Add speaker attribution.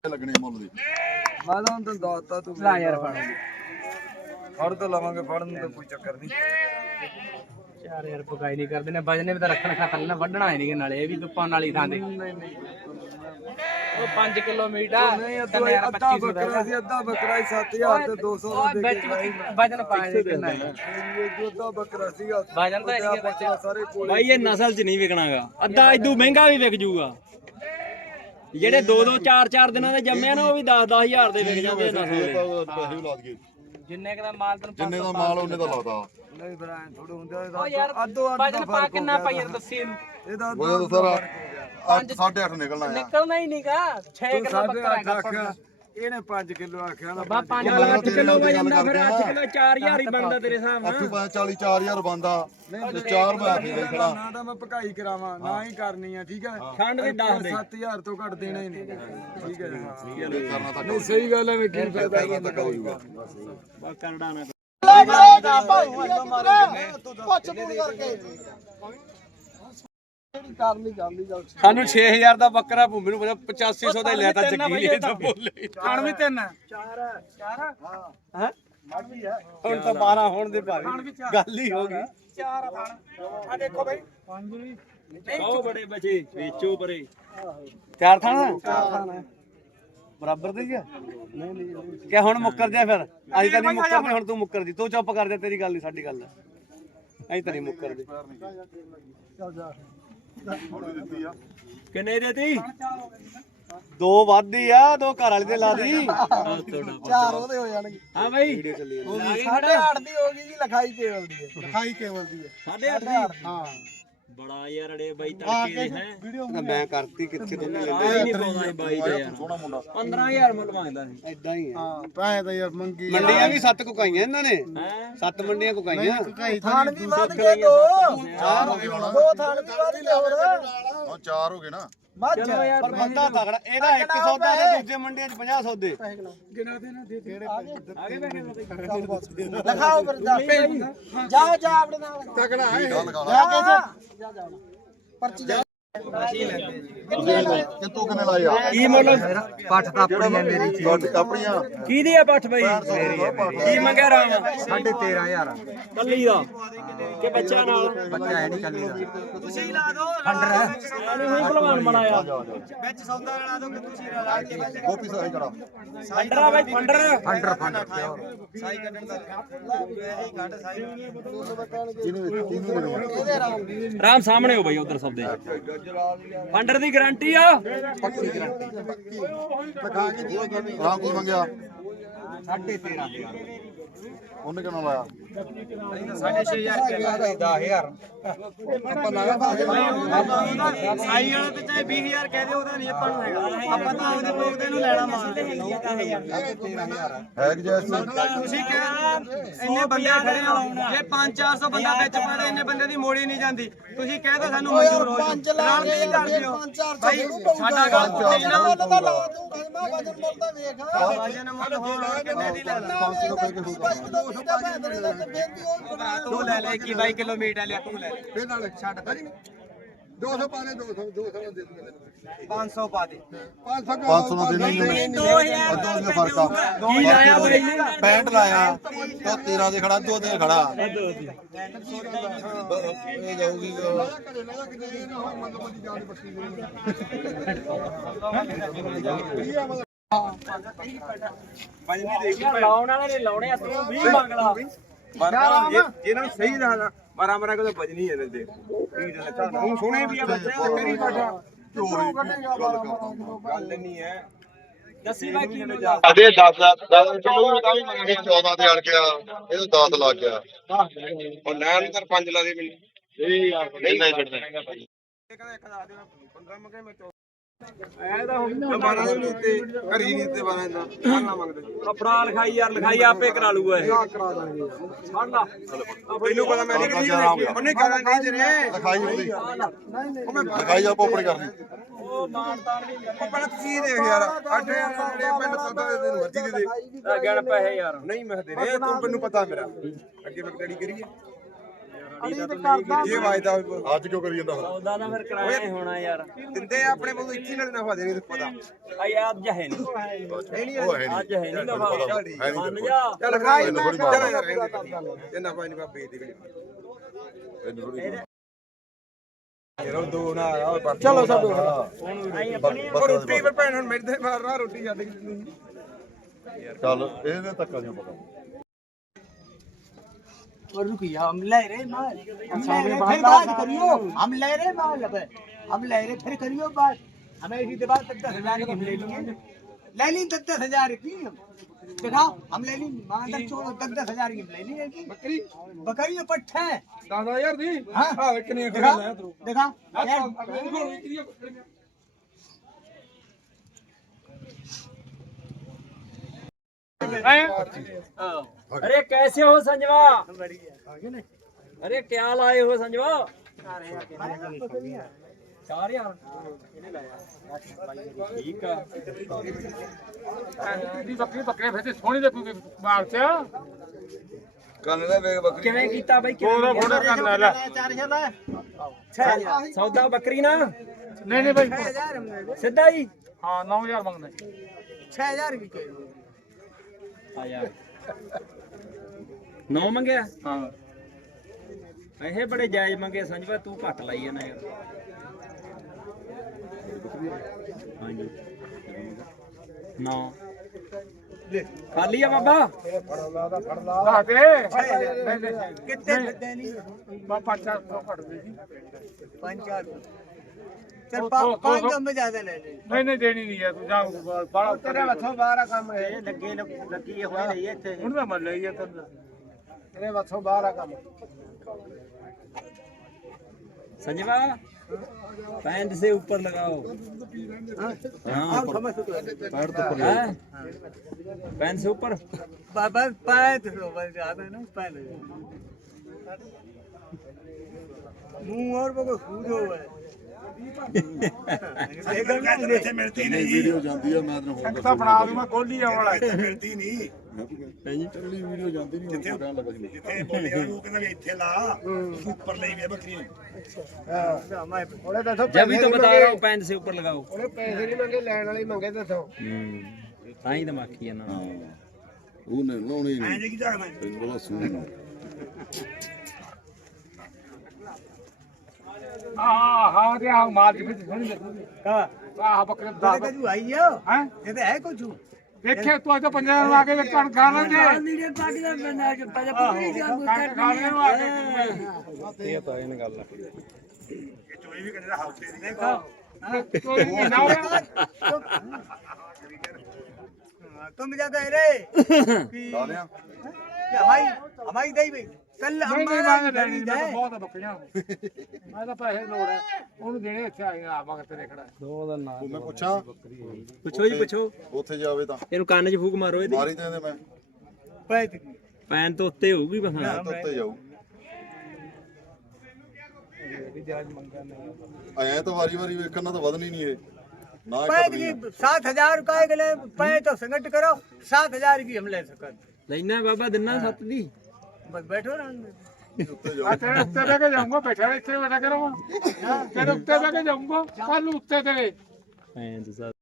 Speaker 1: ਲੱਗਣੇ ਮੁੱਲ ਦੀ
Speaker 2: ਮੈਂ ਤਾਂ ਤੈਨੂੰ ਦੱਸਤਾ ਤੂੰ
Speaker 3: ਲਾ ਯਾਰ ਫੜ
Speaker 2: ਫੜ ਤਾਂ ਲਵਾਂਗੇ ਫੜਨ ਦਾ ਕੋਈ ਚੱਕਰ ਨਹੀਂ।
Speaker 3: ਯਾਰ ਪਕਾਈ ਨਹੀਂ ਕਰਦੇ ਨੇ ਵਜਨੇ ਵੀ ਤਾਂ ਰੱਖਣ ਖਾਤਰ ਨਾ ਵੱਢਣਾ ਹੀ ਨਹੀਂ ਨਾਲੇ ਇਹ ਵੀ ਦੁੱਪਾਂ ਨਾਲ ਹੀ ਖਾਂਦੇ ਉਹ 5 ਕਿਲੋ ਮੀਟ ਆ
Speaker 2: ਨਹੀਂ ਅੱਧਾ ਬੱਕਰਾ ਸੀ ਅੱਧਾ ਬੱਕਰਾ 7000 ਤੇ 200 ਦੇ ਕੇ
Speaker 3: ਵਜਨ ਪਾਏ ਕਿੰਨਾ
Speaker 2: ਅੱਧਾ ਬੱਕਰਾ ਸੀਗਾ
Speaker 3: ਵਜਨ ਤਾਂ ਇਹ
Speaker 2: ਬੱਚਾ ਸਾਰੇ ਕੋਲ
Speaker 4: ਭਾਈ ਇਹ ਨਸਲ 'ਚ ਨਹੀਂ ਵਿਕਣਾਗਾ ਅੱਧਾ ਇਦੋਂ ਮਹਿੰਗਾ ਵੀ ਵਿਕ ਜੂਗਾ ਜਿਹੜੇ 2-2 4-4 ਦਿਨਾਂ ਦੇ ਜੰਮੇ ਨਾ ਉਹ ਵੀ 10-10 ਹਜ਼ਾਰ ਦੇ ਵਿਕ ਜਾਂਦੇ ਨਸਲ ਦੇ
Speaker 1: ਪੈਸੇ ਵੀ ਲਾ ਦਈਏ
Speaker 3: ਜਿੰਨੇ ਦਾ ਮਾਲ ਤੈਨੂੰ
Speaker 1: ਜਿੰਨੇ ਦਾ ਮਾਲ ਉਹਨੇ ਦਾ ਲਾਦਾ
Speaker 2: ਨਹੀਂ ਬਰਾਂ ਥੋੜੇ ਹੁੰਦੇ
Speaker 3: ਉਹ ਯਾਰ ਵਜਨ ਪਾ ਕਿੰਨਾ ਪਾਈ ਯਾਰ ਦੱਸੀ ਇਹਨੂੰ
Speaker 2: ਇਹਦਾ
Speaker 1: ਉਹ ਤਾਂ ਸਰ 8.5 ਨਿਕਲਣਾ ਆ
Speaker 3: ਨਿਕਲਣਾ ਹੀ ਨਹੀਂਗਾ 6 ਕਿਲੋ ਬੱਕਰਾ ਹੈਗਾ
Speaker 2: ਇਹਨੇ 5 ਕਿਲੋ ਆਖਿਆ ਨਾ
Speaker 3: ਬਾ 5
Speaker 4: 8 ਕਿਲੋ ਹੋ ਜਾਂਦਾ ਫਿਰ 8 ਕਿਲੋ 4000 ਹੀ ਬਣਦਾ ਤੇਰੇ ਹਿਸਾਬ ਨਾਲ
Speaker 1: 40,000 ਬੰਦਾ ਤੇ 4 ਮੈਂ ਆਖੀ ਦੇਖਣਾ
Speaker 2: ਨਾ ਤਾਂ ਮੈਂ ਭਕਾਈ ਕਰਾਵਾਂ ਨਾ ਹੀ ਕਰਨੀ ਆ ਠੀਕ ਹੈ
Speaker 4: ਠੰਡ ਵੀ ਦੱਸ ਦੇ
Speaker 2: 7000 ਤੋਂ ਘੱਟ ਦੇਣਾ ਹੀ ਨਹੀਂ ਠੀਕ ਹੈ
Speaker 1: ਕਰਨਾ ਤਾਂ
Speaker 2: ਨਹੀਂ ਸਹੀ ਗੱਲ ਹੈ ਕੀ ਫਾਇਦਾ
Speaker 1: ਧੱਕਾ ਹੋ ਜਾਊਗਾ
Speaker 4: ਬਸ ਕਰੜਾ ਨਾ
Speaker 5: ਸਾਨੂੰ 6000 ਦਾ ਬੱਕਰਾ ਭੂਮੀ ਨੂੰ 8500 ਦਾ ਹੀ ਲੈਤਾ ਜੱਗੀ ਇਹ ਤਾਂ ਬੋਲੇ
Speaker 3: ਖਾਣ ਵੀ ਤਿੰਨ
Speaker 5: ਹੁਣ ਤਾਂ 12 ਹੋਣ ਦੇ ਭਾਵੇਂ ਗੱਲ ਹੀ ਹੋ ਗਈ
Speaker 3: ਆ ਦੇਖੋ ਬਾਈ
Speaker 4: ਬਹੁਤ ਬੜੇ ਬਚੇ ਵੇਚੋ ਪਰੇ
Speaker 5: ਚਾਰ ਥਾਣਾ ਬਰਾਬਰ ਦੇ ਗਿਆ ਨਹੀਂ ਨਹੀਂ ਕਿ ਹੁਣ ਮੁੱਕਰ ਜਾ ਫਿਰ ਅਸੀਂ ਤਾਂ ਨਹੀਂ ਮੁੱਕਰਦੇ ਹੁਣ ਤੂੰ ਮੁੱਕਰ ਦੀ ਤੂੰ ਚੁੱਪ ਕਰ ਜਾ ਤੇਰੀ ਗੱਲ ਨਹੀਂ ਸਾਡੀ ਗੱਲ ਅਸੀਂ ਤਾਂ ਨਹੀਂ ਮੁੱਕਰਦੇ
Speaker 4: ਕਿੰਨੇ ਦੇ ਤੀ
Speaker 5: ਦੋ ਵਾਧੀ ਆ ਦੋ ਘਰ ਵਾਲੇ ਦੇ ਲਾ ਦੀ
Speaker 2: ਚਾਰ ਉਹਦੇ ਹੋ ਜਾਣਗੇ
Speaker 4: ਹਾਂ ਬਾਈ
Speaker 2: ਸਾਡੇ 8 ਦੀ ਹੋ ਗਈ ਜੀ ਲਿਖਾਈ ਕੇਵਲ ਦੀ ਹੈ ਲਿਖਾਈ ਕੇਵਲ ਦੀ ਹੈ
Speaker 4: 8.5
Speaker 2: ਹਾਂ
Speaker 4: ਬੜਾ ਯਾਰ ਅੜੇ ਬਾਈ ਤੜਕੇ ਦੇ ਹੈ
Speaker 5: ਮੈਂ ਕਰਤੀ ਕਿੱਥੇ ਤੋਂ
Speaker 4: ਆਈ ਨਹੀਂ ਪਾਉਂਦਾ ਸੀ ਬਾਈ ਦਾ ਯਾਰ
Speaker 1: ਸੋਹਣਾ ਮੁੰਡਾ
Speaker 4: 15000 ਮੁੱਲ ਮੰਗਦਾ ਸੀ
Speaker 5: ਐਦਾਂ ਹੀ ਆ
Speaker 2: ਹਾਂ ਪੈਸੇ ਤਾਂ ਯਾਰ ਮੰਗੀ
Speaker 5: ਮੰਡੀਆਂ ਵੀ 7 ਕੁਕਾਈਆਂ ਇਹਨਾਂ ਨੇ
Speaker 4: ਹੈ
Speaker 5: 7 ਮੰਡੀਆਂ ਕੁਕਾਈਆਂ
Speaker 2: ਥਾਣ ਵੀ ਵੱਧ ਗਏ ਦੋ ਥਾਣ ਵੀ ਵੱਧ ਗਏ ਹੋਰ
Speaker 1: ਹੁਣ 4 ਹੋ ਗਏ ਨਾ
Speaker 2: ਮੱਝ
Speaker 5: ਪਰ ਬੰਦਾ ਤਗੜਾ ਇਹਦਾ 1 ਸੌਦਾ ਤੇ ਦੂਜੇ ਮੰਡੀਆਂ 'ਚ 50 ਸੌਦੇ
Speaker 2: ਗਿਣਾ ਦੇ ਨਾ ਦੇ
Speaker 3: ਆਗੇ
Speaker 2: ਲਿਖਾਓ ਫਿਰ ਜਾ ਜਾ ਆਪਣੇ ਨਾਲ ਤਕੜਾ ਹੈ
Speaker 1: ਗੱਲ ਕਰ
Speaker 2: ਜਾ ਜਾ ਪਰਚੀ ਜਾ
Speaker 1: ਕਿੰਤੋਂ ਕਿੰਨੇ ਲਾਏ ਆ
Speaker 4: ਕੀ ਮੁੱਲ
Speaker 2: ਪੱਠ ਤਾਪੜੀ ਹੈ ਮੇਰੀ
Speaker 1: ਆਪਣੀਆਂ
Speaker 4: ਕਿਹਦੀ ਆ ਪੱਠ ਬਾਈ ਕੀ ਮੰਗਿਆ ਰਾਮ
Speaker 2: 13500
Speaker 4: ਕੱਲੀ ਦਾ ਕਿ ਬੱਚਾ ਨਾਲ
Speaker 2: ਬੱਚਾ ਹੈ ਨਹੀਂ ਕੱਲੀ ਦਾ
Speaker 3: ਤੁਸੀਂ ਲਾ ਦੋ
Speaker 2: ਫੰਡਰ ਹੈ
Speaker 4: ਨਹੀਂ ਹੋਈ ਭਲਵਾਨ ਬਣਾਇਆ
Speaker 3: ਵਿੱਚ ਸੌਦਾ ਲਾ ਦੋ ਕਿ ਤੁਸੀਂ ਲਾ ਕੇ
Speaker 1: ਗੋਪੀ ਸਾਈ ਜੜਾ
Speaker 4: ਫੰਡਰ ਆ ਬਾਈ ਫੰਡਰ
Speaker 2: ਫੰਡਰ
Speaker 3: ਸਾਈ ਕੱਢਣ ਦਾ ਇਹੀ ਕੱਢ ਸਾਈ
Speaker 2: ਇਹਦੇ ਰਾਮ
Speaker 4: ਰਾਮ ਸਾਹਮਣੇ ਹੋ ਬਾਈ ਉਧਰ ਸੌਦੇ ਫੰਡਰ ਦੀ ਗਾਰੰਟੀ ਆ
Speaker 2: ਪੱਕੀ ਗਰੰਟੀ
Speaker 1: ਰਾਮ ਕੀ ਮੰਗਿਆ
Speaker 2: 13.5
Speaker 1: ਉਹਨੇ ਕਿੰਨਾ ਲਾਇਆ
Speaker 3: 6500 ਰੁਪਏ
Speaker 2: 10000 ਆਪਾਂ ਲਾਇਆ
Speaker 3: ਸਾਈ ਵਾਲਾ ਤੇ ਚਾਹੇ 20000 ਕਹਿ ਦਿਓ ਉਹਦਾ ਨਹੀਂ ਆਪਾਂ ਨੂੰ ਹੈਗਾ ਆਪਾਂ ਤਾਂ ਉਹਦੇ ਪੋਗਦੇ ਨੂੰ ਲੈਣਾ ਮਾਲ
Speaker 1: ਹੈ ਕਿ ਜੈਸੀ
Speaker 3: ਤੁਸੀਂ ਕਹਿੰਦੇ ਇੰਨੇ ਬੰਦੇ ਖੜੇ ਹੋ ਜੇ 5-400 ਬੰਦਾ ਵਿੱਚ ਪਾਦੇ ਇੰਨੇ ਬੰਦੇ ਦੀ ਮੋੜੀ ਨਹੀਂ ਜਾਂਦੀ ਤੁਸੀਂ ਕਹਿੰਦੇ ਸਾਨੂੰ ਮਨਜ਼ੂਰ ਹੋ ਜਾਓ ਰਾਮ ਨਹੀਂ ਕਰਦੇ ਹੋ ਭਾਈ ਸਾਡਾ ਗੱਲ ਪੁੱਛੇ ਨਾ ਵਜਨ ਮੁੱਲ ਹੋਰ ਕਿੰਨੇ ਦੀ ਲੈ ਲਾ ਤੂੰ ਲੈ ਲੈ 22 ਕਿਲੋ ਮੀਟ ਆ ਲਿਆ ਤੂੰ ਲੈ
Speaker 1: ਫੇਰ ਨਾਲ ਛੱਡ 200 ਪਾ ਦੇ 200 ਦੇ ਦੂੰਗਾ
Speaker 3: 500 ਪਾ ਦੇ
Speaker 1: 500 ਨੂੰ ਦੇਣੀ ਨਹੀਂ
Speaker 3: 2000
Speaker 1: ਅੱਧਾ ਦਾ ਫਰਕ ਆ
Speaker 4: ਕੀ ਲਾਇਆ ਬਾਈ ਨੇ
Speaker 1: 65 ਲਾਇਆ ਉਹ 13 ਦੇ ਖੜਾ 2 ਦੇ ਖੜਾ ਇਹ ਜਾਊਗੀ
Speaker 4: ਲਾਉਣ ਵਾਲੇ ਨੇ ਲਾਉਣੇ ਆ ਤੂੰ 20 ਮੰਗ ਲਾ
Speaker 5: ਇਹਨਾਂ ਨੂੰ ਸਹੀ ਦੱਸਦਾ ਮਾਰਾ ਮਾਰਾ ਕੋਈ ਵਜਨੀ ਹੈ ਦਿੰਦੇ ਹੁਣ ਸੁਣੇ ਵੀ ਆ ਬੱਚੇ ਤੇਰੀ ਪਾਠਾ ਗੱਲ ਨਹੀਂ ਹੈ
Speaker 4: ਦੱਸੀ ਬਾਈ ਕੀ ਮੁੱਲ
Speaker 1: ਅਦੇ 10 ਕਿਲੋ ਵੀ ਤਾਂ ਵੀ ਮੰਗੇ 14 ਤੇ ਅੜ ਗਿਆ ਇਹ 10 ਲੱਗ ਗਿਆ
Speaker 5: ਉਹ ਲੈਣ ਤਾਂ 5 ਲਾ ਦੇ ਮੈਨੂੰ
Speaker 1: ਨਹੀਂ ਨਹੀਂ ਛੱਡਦਾ
Speaker 5: ਕਹਿੰਦਾ ਇੱਕ ਦੱਸ ਦੇ 15 ਮੰਗੇ ਮੈਂ 12 ਦੇ ਨਹੀਂ ਤੇ ਘਰੀ ਨਹੀਂ ਤੇ 12 ਦਾ ਨਾ ਮੰਗਦੇ
Speaker 4: ਕਪੜਾ ਲਿਖਾਈ ਯਾਰ ਲਿਖਾਈ ਆਪੇ ਕਰਾ ਲੂਗਾ ਇਹ
Speaker 2: ਕਰਾ ਦਾਂਗੇ
Speaker 4: ਫੜ ਲਾ
Speaker 5: ਤੈਨੂੰ ਪਤਾ ਮੈਂ ਨਹੀਂ ਉਹਨੇ ਕਰਾਂ ਨਹੀਂ ਤੇਰੇ
Speaker 1: ਲਿਖਾਈ ਹੁੰਦੀ ਲਿਖਾਈ ਆ ਪੋਪੜ ਕਰਨੀ
Speaker 4: ਉਹ ਮਾਨ ਤਾਨ ਵੀ
Speaker 5: ਉਹ ਪਹਿਲਾਂ ਤੁਸੀਂ ਦੇਖ ਯਾਰ ਅੱਡੇ ਜਿਹੜੇ ਪਿੰਡ ਸੌਦਾ ਦੇ ਤੈਨੂੰ ਮਰਜ਼ੀ ਦੇ ਦੇ
Speaker 4: ਗਣ ਪੈਸੇ ਯਾਰ
Speaker 5: ਨਹੀਂ ਮੈਂ ਦੇ ਰਿਹਾ ਤੂੰ ਮੈਨੂੰ ਪਤਾ ਮੇਰਾ ਅੱਗੇ ਮੈਂ ਕਿਹੜੀ ਕਰੀਏ
Speaker 2: ਇਹ ਵਾਜਦਾ
Speaker 1: ਅੱਜ ਕਿਉਂ ਕਰੀ ਜਾਂਦਾ
Speaker 4: ਸੌਦਾ ਤਾਂ ਫਿਰ ਕਰਾਇਆ ਹੀ ਹੋਣਾ ਯਾਰ
Speaker 2: ਦਿੰਦੇ ਆ ਆਪਣੇ ਕੋਲ ਇੱਥੇ ਨਾਲ ਨਫਾ ਦੇਣੀ ਪਤਾ
Speaker 4: ਆ ਯਾਰ ਅੱਜ ਹੈ ਨਹੀਂ
Speaker 1: ਉਹ ਹੈ ਨਹੀਂ
Speaker 4: ਅੱਜ ਹੈ ਨਹੀਂ ਨਫਾ
Speaker 1: ਹੈ ਨਹੀਂ
Speaker 4: ਮੰਨ ਜਾ
Speaker 2: ਚੱਲ ਖਾਈ ਮੈਂ ਚੱਲ ਯਾਰ ਇਹ ਨਫਾ ਨਹੀਂ ਬਾਬੇ ਦੇ ਚਲੋ ਸਾਡੂ ਰੋਟੀ ਪਰ ਭੈਣ ਹੁਣ ਮੇਰੇ ਤੇ ਮਾਰਨਾ ਰੋਟੀ ਛੱਡ ਕੇ
Speaker 1: ਚੱਲ ਇਹਦੇ ਧੱਕਾ ਨਹੀਂ ਪਤਾ
Speaker 6: और रुकिए हम ले रहे माल हम ले रहे फिर बात करियो हम ले रहे माल अब हम ले रहे फिर करियो बात हमें इसी के बाद 10,000 की हम ले लेंगे ले ली 10,000 की दिखाओ हम ले ली मान तक छोड़ो 10,000 की ले ली की बकरी बकरी में पट्ठा है
Speaker 2: 10000 ਦੀ
Speaker 6: हां
Speaker 2: ਹਾਂ ਕਿੰਨੀ ਖੜਾ ਲੈ ਤੂੰ
Speaker 6: दिखा
Speaker 4: अरे कैसे हो संजवा अरे क्या लाए हो संजवा 4000 ठीक है
Speaker 2: ਬੱਕਰੇ ਫਿਰ ਤੇ ਸੋਹਣੀ ਲੱਗੂਗੀ ਬਾਲ ਚ ਕੰਨ ਦਾ ਵੇਖ ਬੱਕਰੀ
Speaker 4: ਕਿਵੇਂ ਕੀਤਾ ਬਾਈ ਕਿਵੇਂ
Speaker 2: ਫੋਟੋ ਕਰਨਾ ਲੈ
Speaker 6: 4000 ला
Speaker 4: ਸੌਦਾ ਬੱਕਰੀ ਨਾ
Speaker 2: ਨਹੀਂ ਨਹੀਂ ਬਾਈ
Speaker 6: 6000 हमने
Speaker 4: ਸਿੱਧਾ ਹੀ
Speaker 2: ਹਾਂ 9000 ਮੰਗਦਾ
Speaker 6: 6000 की कह
Speaker 4: ਆ ਯਾਰ 9 ਮੰਗਿਆ
Speaker 2: ਹਾਂ
Speaker 4: ਇਹ ਬੜੇ ਜਾਇਜ਼ ਮੰਗੇ ਸੰਜਵਾ ਤੂੰ ਘੱਟ ਲਾਈ ਜਾਣਾ ਯਾਰ ਹਾਂਜੀ 9 ਖਾਲੀ ਆ ਬਾਬਾ
Speaker 2: ਲਾ ਦੇ
Speaker 6: कितने देनी
Speaker 2: ਬਾ 500 ਘੱਟ ਦੇ ਜੀ
Speaker 6: 5-4 चल 5 कम में ज्यादा ले ले
Speaker 2: ਨਹੀਂ ਨਹੀਂ ਦੇਣੀ ਨਹੀਂ ਯਾਰ ਤੂੰ ਜਾ ਬਾਲਾ
Speaker 6: तेरे हथों बाहर काम है लगे लगी होई रही है इथे
Speaker 2: ਹੁਣ ਤਾਂ ਮਰ ਲਈ ਆ ਤੈਨੂੰ
Speaker 6: तेरे हथों बाहर काम
Speaker 4: संजवा पैंट से ऊपर लगाओ हाँ
Speaker 6: समझ तो
Speaker 4: हैं? पैंट से ऊपर
Speaker 6: बस पैर तो बस ज्यादा ना पैर मुंह और को सूद हो है
Speaker 1: ਵੀਡੀਓ ਜਾਂਦੀ ਆ ਮੈਂ ਤੈਨੂੰ
Speaker 2: ਤਾਂ ਬਣਾ ਦੂੰ ਮੈਂ ਗੋਲੀ ਆਉਣ ਵਾਲਾ
Speaker 1: ਅਗਲੀ ਵੀਡੀਓ ਜਾਂਦੀ ਨਹੀਂ ਜਿੱਥੇ ਕਹਿਣ ਲੱਗਾ ਸੀ
Speaker 7: ਜਿੱਥੇ ਬੋਲਿਆ ਉਹ ਕਹਿੰਦਾ ਵੀ ਇੱਥੇ ਲਾ ਉੱਪਰ ਲਈ ਵੀ ਬੱਕਰੀ ਨੂੰ
Speaker 6: ओले तो
Speaker 4: जब भी तो बता रहा हूँ पैंट से ऊपर लगाओ
Speaker 6: ओले पैसे नहीं मांगे लैंड वाले मांगे तो
Speaker 4: ताई दमाखी है ना
Speaker 1: ਉਹਨੇ ਲਾਉਣੀ
Speaker 7: ਐਂ
Speaker 1: ਨਹੀਂ
Speaker 7: ਜੇ ਕੀ ਜਾਣਾ
Speaker 1: ਤੈਨੂੰ ਬੜਾ ਸੂਨ
Speaker 2: ਹਾਂ ਤੇ ਆ ਮਾਲ ਜਿੱਥੇ ਸੋਹਣੀ ਲੱਗੂਗੀ
Speaker 6: का
Speaker 2: ਆਹ ਬੱਕਰੇ ਦਾ
Speaker 6: दादा जो आई है
Speaker 2: ਹੈ
Speaker 6: ये तो है कुछ
Speaker 2: ਦੇਖੇ ਤੂੰ ਅੱਜ ਪੰਜਾਂ ਨੂੰ ਆ ਕੇ ਕਣ ਖਾ ਲੈਂਦੇ
Speaker 6: मीडियम पार्टी का बना जो पहले पकड़ी
Speaker 2: ਕਣ ਖਾ ਲੈਣ ਨੂੰ ਆ ਕੇ
Speaker 7: ਇਹ ਚੋਈ ਵੀ ਕਹਿੰਦਾ ਹਫਤੇ ਦੀ
Speaker 2: ਕੋਈ ਮਹੀਨਾ ਹੋ ਗਿਆ
Speaker 6: तुम क्या कह रहे कि हमारी दई भाई कल
Speaker 2: ਨਹੀਂ ਨਹੀਂ
Speaker 6: हमारा
Speaker 2: ਮੈਂ ਲੈਣੀ ਮੈਂ ਤਾਂ
Speaker 6: है
Speaker 2: ਬਹੁਤ ਆ ਬੱਕਰੀਆਂ ਮੈਂ ਤਾਂ ਪੈਸੇ ਲੋੜ ਹੈ ਉਹਨੂੰ ਦੇਣੇ ਇੱਥੇ ਆਏ ਆ ਮਗਰ ਤੇ ਖੜਾ
Speaker 1: ਉਹ ਮੈਂ ਪੁੱਛਾਂ
Speaker 4: पूछो जी पूछो
Speaker 1: ਉੱਥੇ ਜਾਵੇ ਤਾਂ
Speaker 4: ਇਹਨੂੰ ਕੰਨ 'ਚ ਫੂਕ ਮਾਰੋ ਇਹਦੀ
Speaker 1: ਮਾਰੀ ਦੇ ਮੈਂ
Speaker 6: पैत की
Speaker 4: ਪੈਨ ਤੋਂ ਉੱਤੇ ਹੋਊਗੀ ਬਸ
Speaker 1: ਮੈਂ ਤਾਂ ਉੱਤੇ ਜਾਊ ਆਇਆ ਤਾਂ ਵਾਰੀ ਵਾਰੀ ਵੇਖਣ ਨਾਲ ਤਾਂ ਵਧਣੀ ਨਹੀਂ ਇਹ ਨਾ ਇਹ
Speaker 6: पैत
Speaker 1: ਘਟਣੀ
Speaker 6: की 7,000 का के लिए पैत तो संगठ करो 7,000 की हम ले सकते
Speaker 4: ਲੈਣਾ ਬਾਬਾ ਦਿਨਾ ਸੱਤ ਦੀ
Speaker 6: बस बैठो ना
Speaker 1: ਉੱਤੇ ਜਾਊ
Speaker 2: ਆ ਤੇਰੇ ਉੱਤੇ ਬਹਿ ਕੇ ਜਾਊਂਗਾ ਬੈਠਾ ਇੱਥੇ ਬੈਠਾ ਕਰਾਂ ਤੇਰੇ ਉੱਤੇ ਬਹਿ ਕੇ ਜਾਊਂਗਾ ਕੱਲ ਉੱਤੇ ਤੇਰੇ
Speaker 4: ਪੈਂਟ